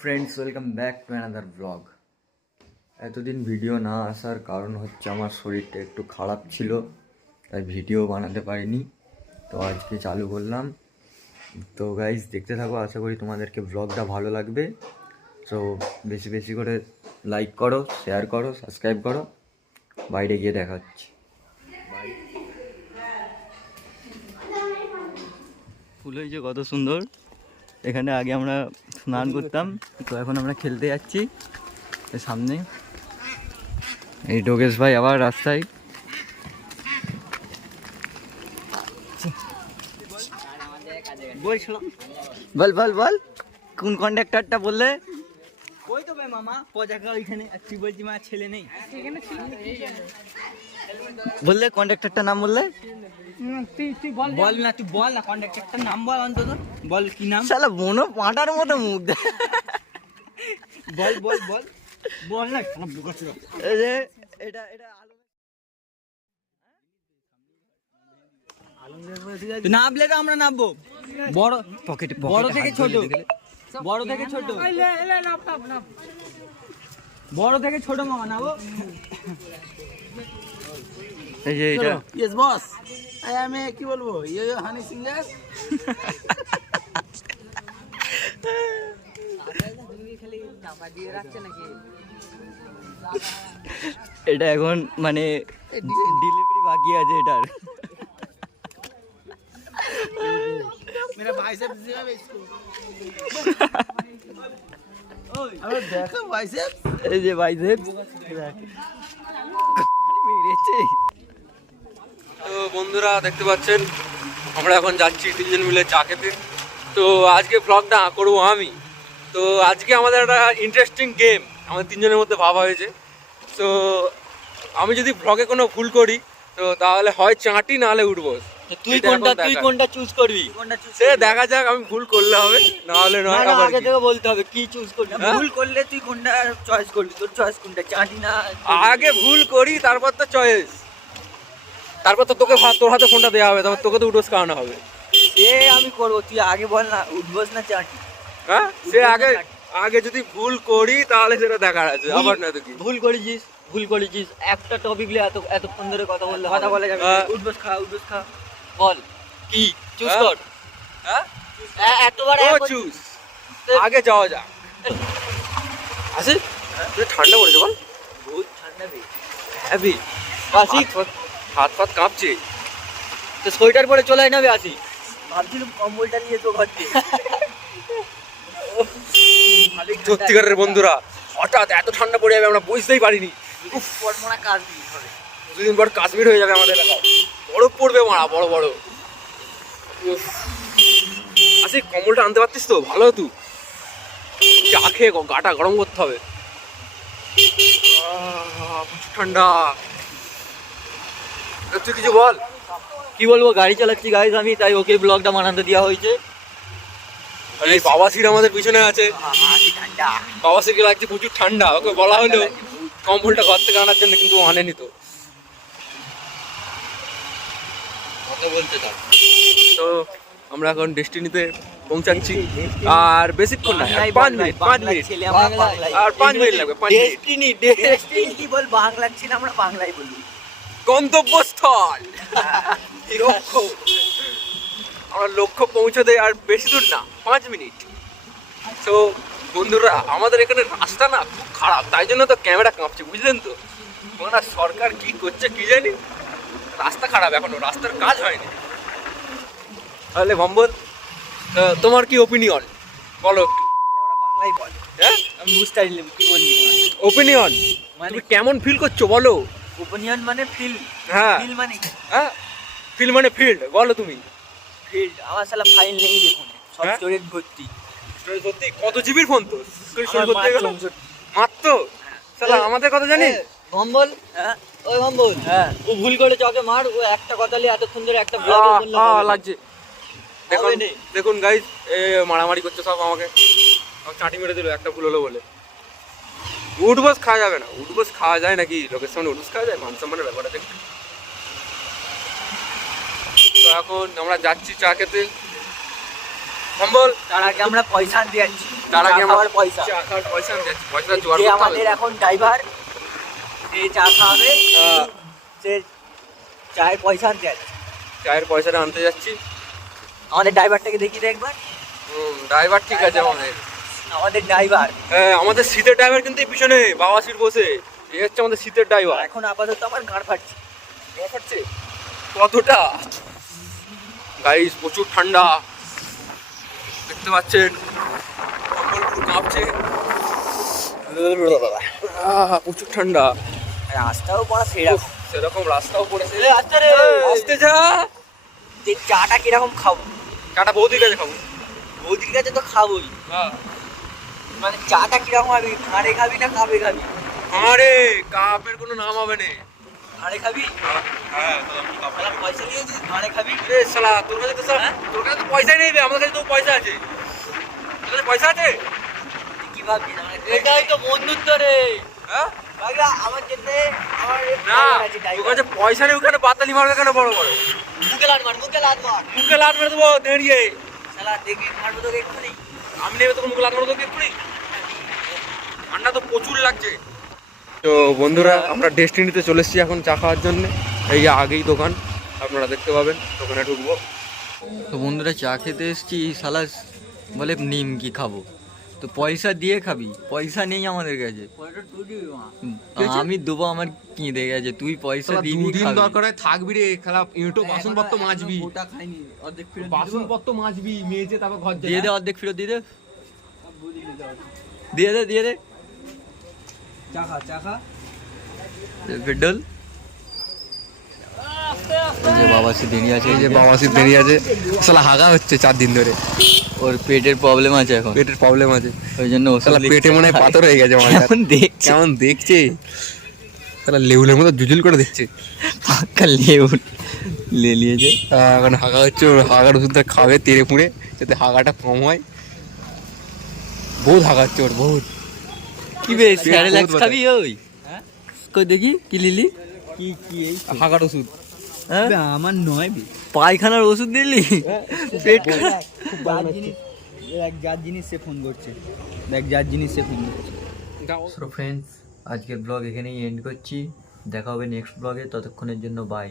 Friends, welcome back to another blog. এতদিন video না আসার কারণ হচ্ছে আমার শরীরটা একটু খারাপ ছিল, তাই ভিডিও বানাতে পারিনি। তো আজকে চালু করলাম। তো গাইজ দেখতে থাকো, আশা করি তোমাদেরকে ব্লগটা ভালো লাগবে। সো বেশি বেশি করে লাইক করো, শেয়ার করো, সাবস্ক্রাইব করো। বাইরে গিয়ে দেখা হচ্ছে। ফুল হয়েছে কত সুন্দর। এখানে আগে আমরা স্নান করতাম, তো এখন আমরা খেলতে যাচ্ছি। সামনে এই যোগেশ ভাই আবার রাস্তায়। বল বল বল, কোন কন্ডাক্টরটা বললে? ওই তো ভাই মামা পজাকা ওইখানে, আর তুই বলছি মা ছেলে নেই এখানে ছিল। বললে কন্ডাক্টরটার নাম বললে? তুই বল না, তুই বল না কন্ডাক্টরটার নাম বল অন্তত, বল কি নাম? শালা বনো পাঁটার মতো মুখ দেয়। বল বল বল বল না। এই যে এটা এটা নামলে তো আমরা নামবো। বড় পকেটে বড় থেকে ছোট, বড় থেকে ছোট, বড় থেকে ছোট মামা নামবো। এই যে এটা ইয়েস বস, আমি কি বলবো, ইয়ে হানি সিংলাস। এটা এখন মানে ডেলিভারি বাকি আছে এটার। मेरा बाइसेप्स दिया है इसको। अबे देखो बाइसेप्स, এই যে বাইসেপস মেরেছে। তো বন্ধুরা দেখতে পাচ্ছেন আমরা এখন যাচ্ছি তিনজন মিলে চা খেতে। তো আজকে ব্লগটা করবো আমি। তো আজকে আমাদের একটা ইন্টারেস্টিং গেম আমাদের তিনজনের মধ্যে ভাবা হয়েছে। তো আমি যদি ব্লগে কোনো ভুল করি তো তাহলে হয় চাঁটি নাহলে উঠবো। তুই কোনটা চুজ করবি? সে দেখা যাক, আমি ভুল করলে হবে, নাহলে নয়। আবার আগে থেকে বলতে হবে কি চুজ করবি। ভুল করলে তুই কোনটা চয়েস করবি? তোর চয়েস কোনটা, চাঁটি না? আগে ভুল করি তারপর তো চয়েস, তারপর তো তোকে তোর হাতে ফোনটা দেওয়া হবে, তারপর তোকে তো উঠোস খাওয়ানো হবে। এ আমি করবো, তুই আগে বল না, উঠবস না চাঁটি? হ্যাঁ, সে আগে আগে যদি ভুল করি তাহলে সেটা দেখার আছে, আবার না তো কি। ভুল করেছিস একটা টপিক নিয়ে এতক্ষণ ধরে কথা বলা যাবে। উঠবস খা, উঠবস খা। বল কি চুজ হ্যাঁ? কর। হ্যাঁ, এতবার ও চুজ, আগে যাওয়া যাক। আসে ঠান্ডা পড়েছে বল, বহুত ঠান্ডা বে। হ্যাভি আসি। হাত ফাত কাঁপছে। তো সোয়েটার পরে চলে আয় না আসি। ভাবছিলাম কম্বলটা নিয়ে তো ঘর থেকে। সত্যিকারের বন্ধুরা, হঠাৎ এত ঠান্ডা পড়ে যাবে আমরা বুঝতেই পারিনি। পরমনা কাজ দিই হবে। দুদিন পর কাশ্মীর হয়ে যাবে আমাদের এলাকায়, বরফ পড়বে মারা, বড় বড়। আচ্ছা, কম্বলটা আনতে পারতিস তো, ভালো হতো। চা খেয়ে গাটা গরম করতে হবে। প্রচুর ঠান্ডা। তুই কিছু বল। কি বলবো, গাড়ি চালাচ্ছি গাইজ আমি, তাই ওকে ব্লগটা বানাতে দেওয়া হয়েছে। এই বাবাসির আমাদের পিছনে আছে। ঠান্ডা বাবাসিরকে লাগছে প্রচুর ঠান্ডা, ওকে বলা হলো কম্বলটা ঘর থেকে আনার জন্য, কিন্তু ও আনেনি। তো কথা বলতে থাক। তো আমরা এখন ডেস্টিনিতে পৌঁছাচ্ছি, আর বেশিক্ষণ না, 5 মিনিট, 5 মিনিট আর 5 মিনিট লাগবে। 5 মিনিট ডেস্টিনি কি বল, বাংলা ছিল, আমরা বাংলায় বলি। গন্তব্যস্থল লক্ষ্য, আমরা লক্ষ্য পৌঁছাতে আর বেশি দূর না, 5 মিনিট। তো বন্ধুরা, আমাদের এখানে রাস্তা না খুব খারাপ, তাই জন্য তো ক্যামেরা কাঁপছে, বুঝলেন তো। তোমরা সরকার কি করছে কি জানি, রাস্তা খারাপ, এখনো রাস্তার কাজ হয়নি। তাহলে ভম্বল, তোমার কি ওপিনিয়ন বলো একটু। ওরা বাংলায় বল, হ্যাঁ, আমি বুঝতে পারলাম কি বললি। ওপিনিয়ন তুমি কেমন ফিল করছো বলো। ওপিনিয়ন মানে ফিল, হ্যাঁ ফিল মানে হ্যাঁ, ফিল মানে ফিল্ড, বলো তুমি। ফিল্ড, আমার শালা ফাইল নেই দেখুন, সব হ্যাঁ? স্টোরেজ ভর্তি। সত্যি কত জিবির ফোন তো আমার করতে গেল 64 মাত্র। শালা আমাদের কথা জানি। ভম্বল, হ্যাঁ ওই ভম্বল, হ্যাঁ ও ভুল করে চকে মার। ও একটা কথা নিয়ে এতক্ষণ ধরে একটা ব্লগে বললাম লাগছে। দেখুন দেখুন গাইস, মারামারি করছে সব, আমাকে চাটি মেরে দিল একটা ভুল হলো বলে। উঠবস খাওয়া যাবে না, উঠবস খাওয়া যায় নাকি? লোকের সামনে উঠবস খাওয়া যায়? মান সম্মানের ব্যাপার আছে। তো এখন আমরা যাচ্ছি চা খেতে। সম্বল তার আগে আমরা পয়সা আনতে যাচ্ছি। তার আগে চা আমরা খাওয়ার পয়সা। চা খাওয়ার পয়সা আনতে যাচ্ছি, পয়সাটা জোগাড় যে করতে হবে। আমাদের এখন ড্রাইভার, সে চা খাওয়াবে, হ্যাঁ, সে চায়ের পয়সা আনতে যাচ্ছে। চায়ের পয়সাটা আনতে যাচ্ছি। আমাদের ড্রাইভারটাকে দেখিয়ে দে একবার। ড্রাইভার ঠিক আছে আমাদের। আমাদের ড্রাইভার হ্যাঁ, আমাদের শীতের ড্রাইভার কিন্তু এই পিছনে বাবা সিট বসে, এই হচ্ছে আমাদের শীতের ড্রাইভার। এখন আপাতত আমার গাঁড় ফাটছে। হচ্ছে কতটা গাইস, প্রচুর ঠান্ডা দেখতে পাচ্ছেন, কম্বল পুরো কাঁপছে। প্রচুর ঠান্ডা, রাস্তাও পড়া সেরকম। সেরকম রাস্তাও পড়েছে। আস্তে রে, আসতে যা। যে চাটা কিরকম খাবো? কাটা বৌদির কাছে খাবো। বৌদির কাছে তো খাবোই, মানে চাটা কিরকম হবে? ঘাড়ে খাবি না কাপে খাবি? আরে কাপের কোনো নাম হবে না। ঘাড়ে খাবি? হ্যাঁ, শালা পয়সা নিয়েছিস, ঘাড়ে খাবি? রে শালা, তোর কাছে তো তোর কাছে তো পয়সাই নেই বে, আমার কাছে তো পয়সা আছে। তোর কাছে পয়সা আছে? তুই কি ভাবছিস? এটাই তো বন্ধুত্ব রে। হ্যাঁ ভাইরা, আমার জন্যে আমার না, আছে তোর driver। কাছে পয়সা নেই, ওখানে বাতালি মারবে কেন বড় বড়? মুখে লাত মার, মুখে লাত মার। মুখে লাট মেরে দেবো দাঁড়িয়ে। শালা দেখবি মারবো তোকে এক্ষুনি। আমি নেবে তোকে মুখে লাট মেরে দেবো এক্ষুনি। ঠান্ডা তো প্রচুর লাগছে। তো বন্ধুরা, আমরা ডেস্টিনিতে চলে এসেছি এখন চা খাওয়ার জন্য। এই যে আগেই দোকান, আপনারা দেখতে পাবেন, দোকানে ঢুকবো। তো বন্ধুরা চা খেতে এসেছি, শালা বলে নিমকি খাবো, তো পয়সা দিয়ে খাবি, পয়সা নেই আমাদের কাছে। আমি দেবো, আমার কিনে গেছে, তুই পয়সা দিবি খাবি। দরকার হয় থাকবি রে, খেলা ইউটো বাসনপত্র মাজবি, ওটা খাইনি, অর্ধেক ফেরত বাসনপত্র মাজবি, মেজে তারপর ঘর দিয়ে দে, অর্ধেক ফেরত দিয়ে দে, দিয়ে দে, দিয়ে দে চা খা, চা খা। পেট্রোল। এই যে বাবা সে দেরি আছে, এই যে বাবা সিট বেরিয়ে আছে, শালা হাগা হচ্ছে 4 দিন ধরে, ওর পেটের প্রবলেম আছে এখন, পেটের প্রবলেম আছে, ওই জন্য ওষুধ শালা পেটে মনে হয় পাথর হয়ে গেছে আমার। এখন দেখছে কেমন দেখছে, শালা লেউলের মতো জুজুল করে দেখছে। পাক্কা লেউ লে নিয়েছে। এখন হাগা হচ্ছে, ওর হাগার ওষুধটা খাবে তেড়ে ফুঁড়ে, যাতে হাগাটা কম হয়। বহুত হাগা হচ্ছে ওর, বহুত। কি বে, পেট স্যারেলাক্স বহুত খাবি? ওই হ্যাঁ? কই দেখি কি লিলি, কি কি এই হাগার ওষুধ হ্যাঁ? আমার নয় বে। পায়খানার ওষুধ দিলি? পেট খারাপ। যার জিনিস, দেখ যার জিনিস সে ফোন করছে, দেখ যার জিনিস সে ফোন করছে। সো ফ্রেন্ডস, আজকের ব্লগ এখানেই এন্ড করছি, দেখা হবে নেক্সট ব্লগে, ততক্ষণের জন্য বাই।